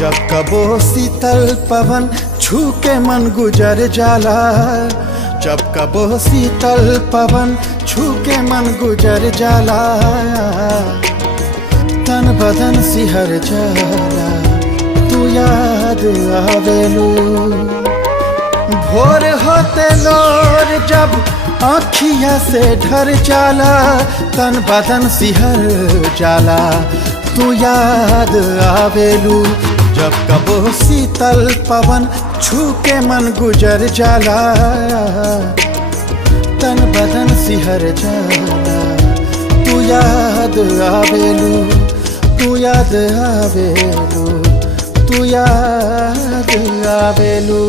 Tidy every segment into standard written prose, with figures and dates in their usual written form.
जब कबो शीतल पवन छू के मन गुजर जाला, जब कबो शीतल पवन छू के मन गुजर जाला, तन बदन सिहर जाला, तू याद आवेलू। भोर होते लोर जब आँखिया से ढर जाला, तन बदन सिहर जाला, तू याद आवेलू। जब कबो शीतल पवन छू के मन गुजर जाला, तन बदन सिहर जाला, तू याद आवेलू, तू याद आवेलू, तू याद आवेलू।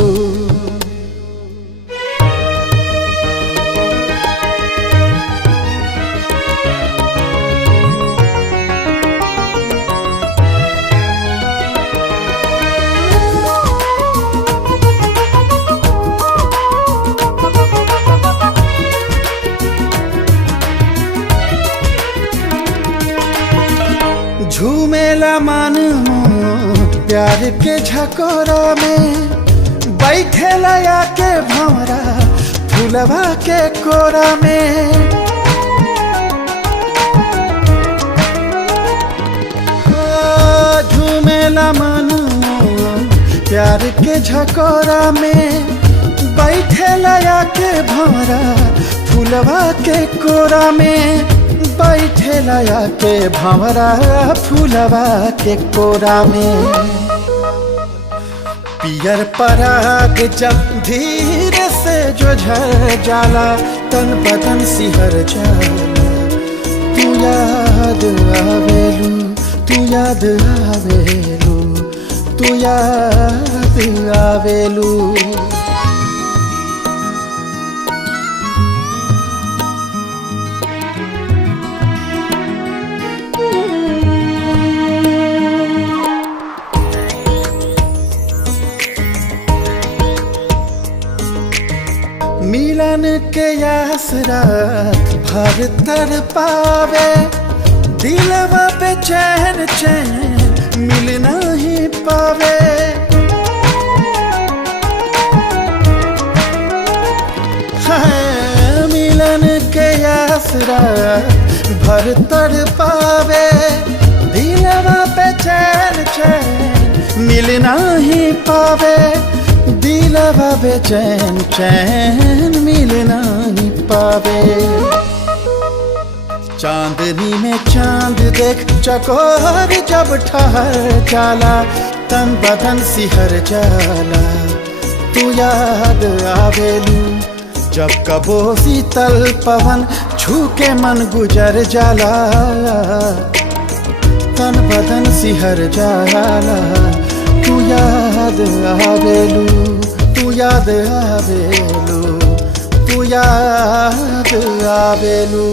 झूमेला मन प्यार के झकोरा में, बैठेला आके भंवरा फूलवा के कोरा में। झूमेला मन प्यार के झकोरा में, बैठेला आके भंवरा फूलवा के कोरा में। बैठे लया के भंवरा फूलवा के कोरा में। पियर पराग जब धीरे से जो झर जाला, तन बदन सिहर जाला, तू याद आवेलू, तू याद आवेलू, तू याद आवेलू। मिलन के आस रात भर तर पावे, दिलवा पे चैन चैन मिल नहीं पावे। हाँ, मिलन के आस रात भर तर पावे, दिलवा पे चैन चैन मिल नहीं पावे। दिलवा बेचैन चैन मिल नहीं पावे। चांदनी में चांद देख चकोर जब ठहर जाला, तन बदन सिहर जाला, तू याद आवेलू। जब कबो शीतल पवन छू के मन गुजर जाला, तन बदन सिहर जाला, तू याद आवेलू, तू याद आवेलू, तू याद आवेलू।